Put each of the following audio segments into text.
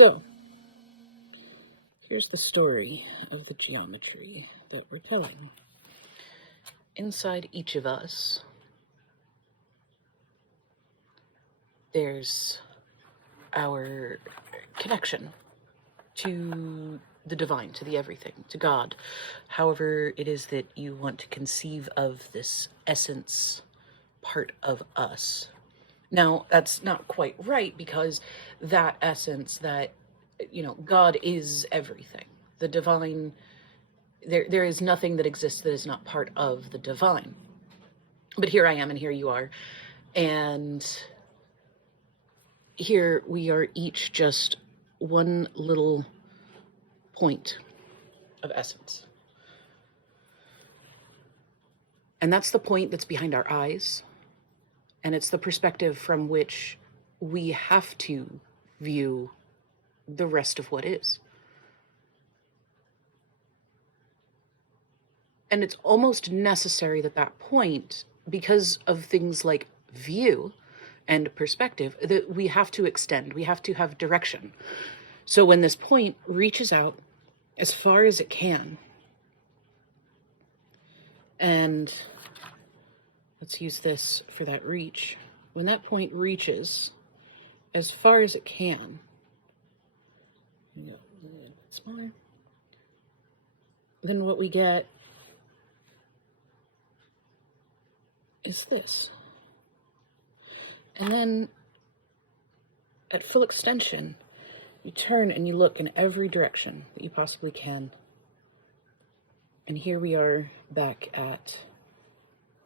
So, here's the story of the geometry that we're telling. Inside each of us, there's our connection to the divine, to the everything, to God. However it is that you want to conceive of this essence part of us. Now, that's not quite right, because that essence, that, God is everything. The divine, there is nothing that exists that is not part of the divine. But here I am and here you are. And here we are each just one little point of essence. And that's the point that's behind our eyes. And it's the perspective from which we have to view the rest of what is. And it's almost necessary that point, because of things like view and perspective, that we have to extend, we have to have direction. So when this point reaches out as far as it can, and let's use this for that reach. When that point reaches as far as it can, smaller, then what we get is this. And then at full extension, you turn and you look in every direction that you possibly can. And here we are back at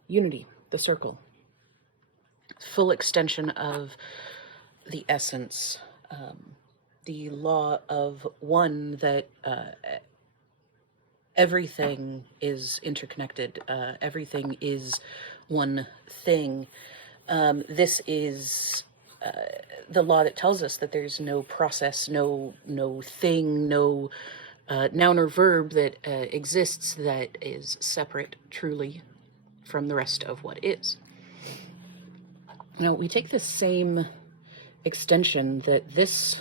unity, the circle. Full extension of the essence, the law of one, that everything is interconnected, everything is one thing. This is the law that tells us that there's no process, no thing, no noun or verb that exists that is separate truly from the rest of what is. Now, we take the same extension that this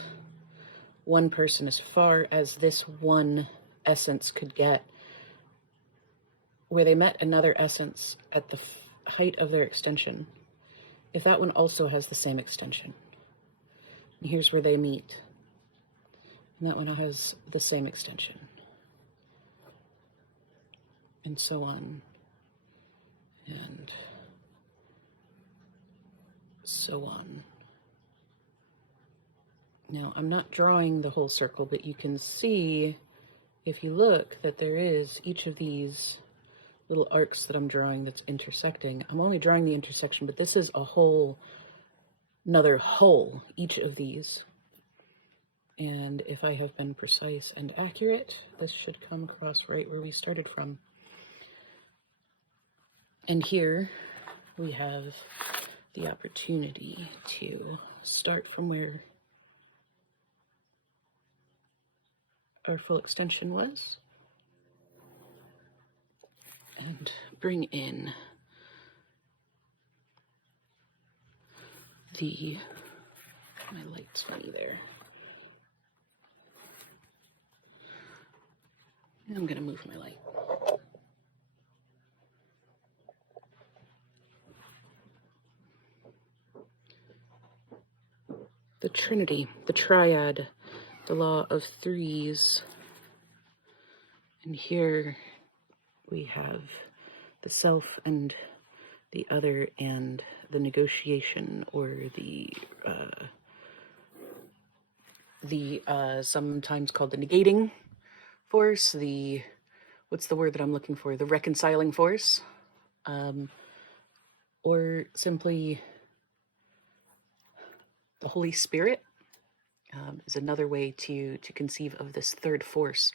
one person, as far as this one essence could get, where they met another essence at the height of their extension, if that one also has the same extension, and here's where they meet, and that one has the same extension, and so on, and so on. Now, I'm not drawing the whole circle, but you can see, if you look, that there is each of these little arcs that I'm drawing that's intersecting. I'm only drawing the intersection, but this is a whole, another whole, each of these. And if I have been precise and accurate, this should come across right where we started from. And here we have the opportunity to start from where our full extension was, and bring in my light's funny there. I'm gonna move my light. The Trinity, the triad, the law of threes. And here we have the self and the other, and the negotiation, or the sometimes called the negating force, what's the word that I'm looking for? The reconciling force, or simply the Holy Spirit. Is another way to conceive of this third force.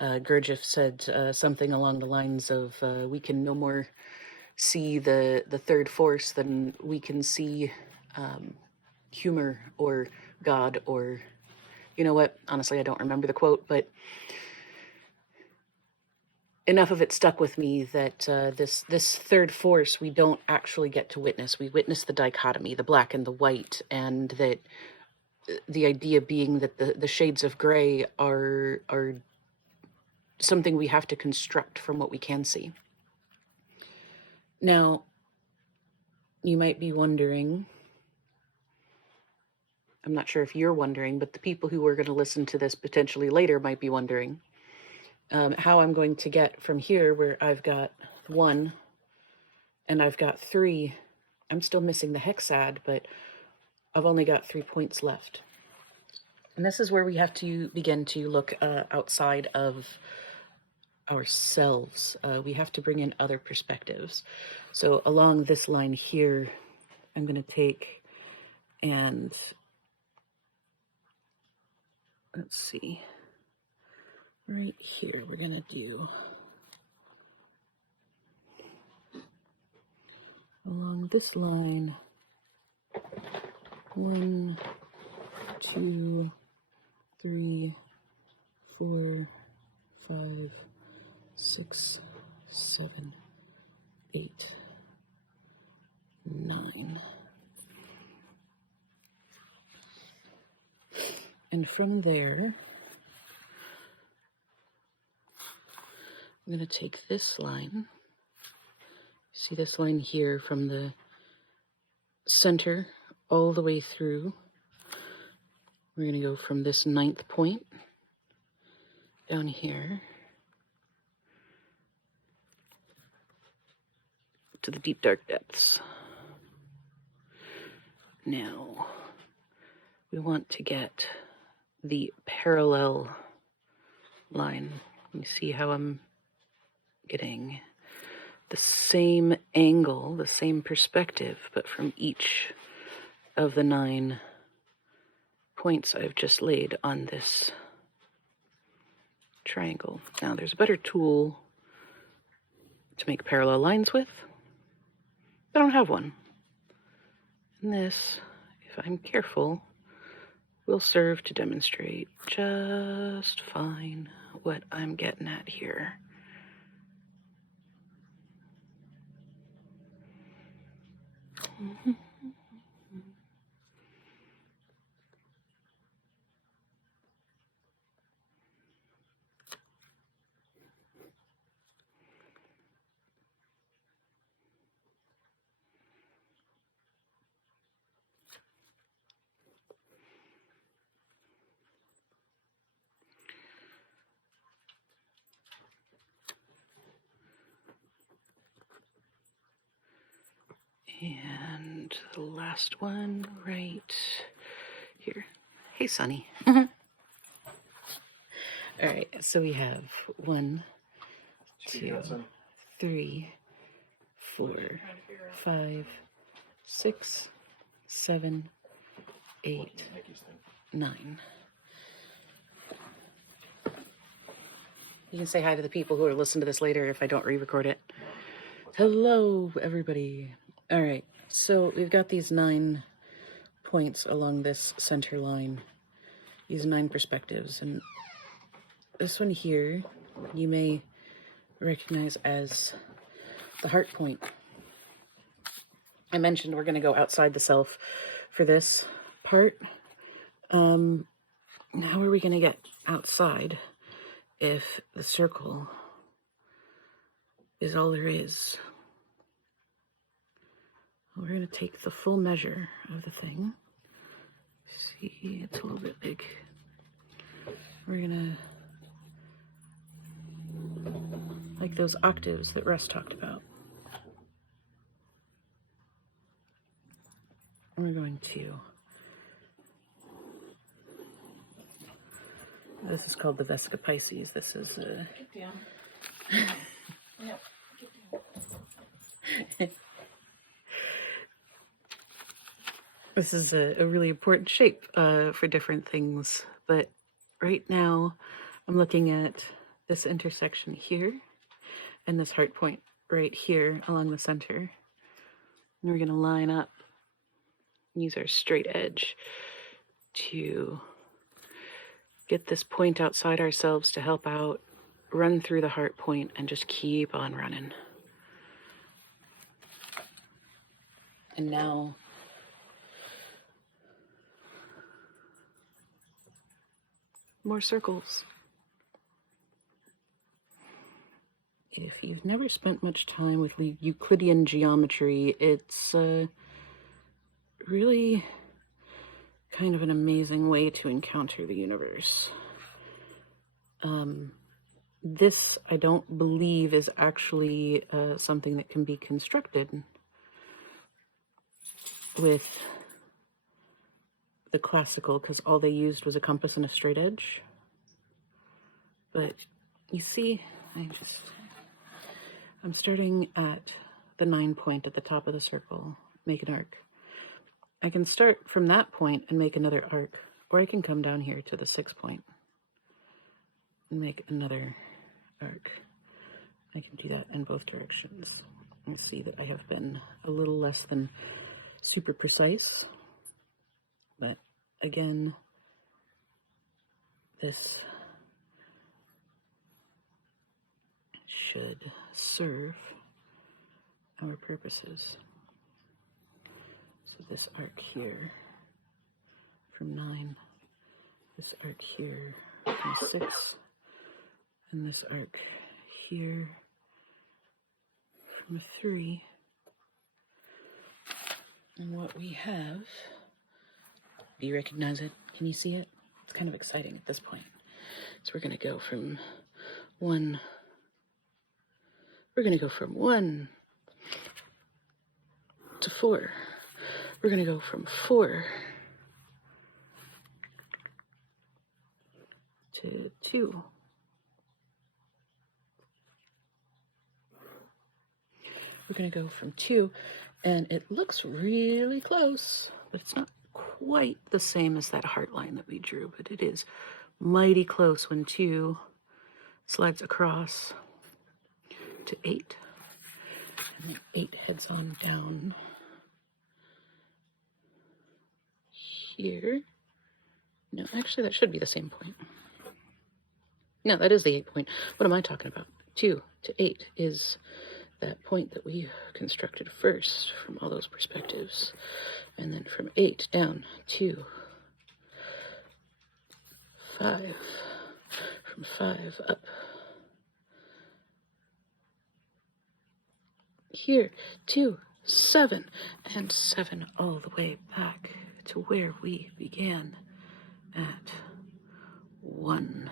Gurdjieff said something along the lines of, we can no more see the third force than we can see humor or God, or, you know what, honestly, I don't remember the quote, but enough of it stuck with me that this third force we don't actually get to witness. We witness the dichotomy, the black and the white, and that the idea being that the shades of gray are something we have to construct from what we can see. Now, you might be wondering, I'm not sure if you're wondering, but the people who are going to listen to this potentially later might be wondering how I'm going to get from here where I've got 1 and I've got 3. I'm still missing the hexad, but I've only got 3 points left. And this is where we have to begin to look outside of ourselves. We have to bring in other perspectives. So along this line here, I'm going to take and let's see, right here, we're going to do along this line 1, 2, 3, 4, 5, 6, 7, 8, 9. And from there, I'm going to take this line. See this line here from the center all the way through. We're going to go from this 9th point down here to the deep dark depths. Now, we want to get the parallel line. You see how I'm getting the same angle, the same perspective, but from each of the 9 points I've just laid on this triangle. Now, there's a better tool to make parallel lines with. I don't have one. And this, if I'm careful, will serve to demonstrate just fine what I'm getting at here. And the last one right here. Hey, Sonny. All right, so we have 1, 2, 3, 4, 5, 6, 7, 8, 9. You can say hi to the people who are listening to this later if I don't re-record it. Hello, everybody. All right, so we've got these 9 points along this center line, these 9 perspectives, and this one here you may recognize as the heart point. I mentioned we're going to go outside the self for this part. How are we going to get outside if the circle is all there is? We're going to take the full measure of the thing. See, it's a little bit big. We're going to, like those octaves that Russ talked about. We're going to, this is called the Vesica Pisces. This is Get down. No, get down. This is a really important shape for different things, but right now I'm looking at this intersection here and this heart point right here along the center. And we're going to line up, use our straight edge to get this point outside ourselves to help out, run through the heart point, and just keep on running. And now more circles. If you've never spent much time with Euclidean geometry, it's really kind of an amazing way to encounter the universe. This, I don't believe, is actually something that can be constructed with the classical, because all they used was a compass and a straight edge. But you see, I'm starting at the 9 point at the top of the circle, make an arc. I can start from that point and make another arc, or I can come down here to the 6 point and make another arc. I can do that in both directions. I see that I have been a little less than super precise, but again, this should serve our purposes. So this arc here from 9, this arc here from 6, and this arc here from 3. And what we have, do you recognize it? Can you see it? It's kind of exciting at this point. So we're going to go from 1. We're going to go from 1 to 4. We're going to go from 4 to 2. We're going to go from 2, and it looks really close, but it's not quite the same as that heart line that we drew, but it is mighty close when 2 slides across to 8, and then 8 heads on down here. No, actually that should be the same point. No, that is the 8 point. What am I talking about? 2 to 8 is that point that we constructed first from all those perspectives. And then from 8 down to 5. From 5 up here to 7, and 7 all the way back to where we began at 1.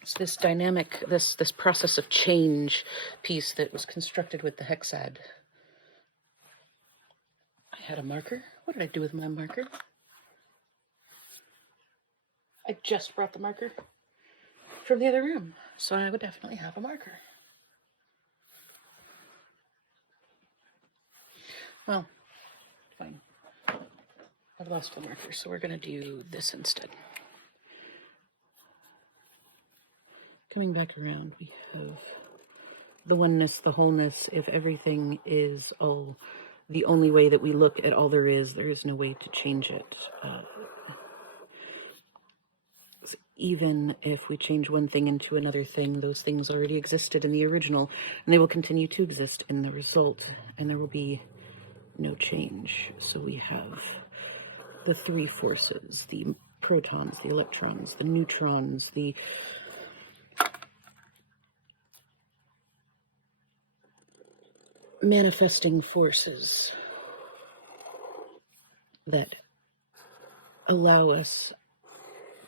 It's this dynamic, this process of change piece that was constructed with the hexad. I had a marker. What did I do with my marker? I just brought the marker from the other room, so I would definitely have a marker. Well, fine. I've lost the marker, so we're going to do this instead. Coming back around, we have the oneness, the wholeness. If everything is all the only way that we look at all there is no way to change it. Even if we change one thing into another thing, those things already existed in the original, and they will continue to exist in the result, and there will be no change. So we have the 3 forces, the protons, the electrons, the neutrons, the manifesting forces that allow us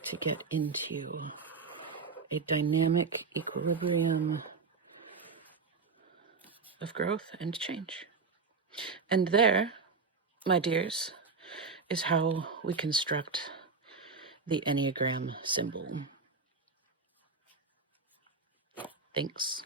to get into a dynamic equilibrium of growth and change. And there, my dears, is how we construct the Enneagram symbol. Thanks.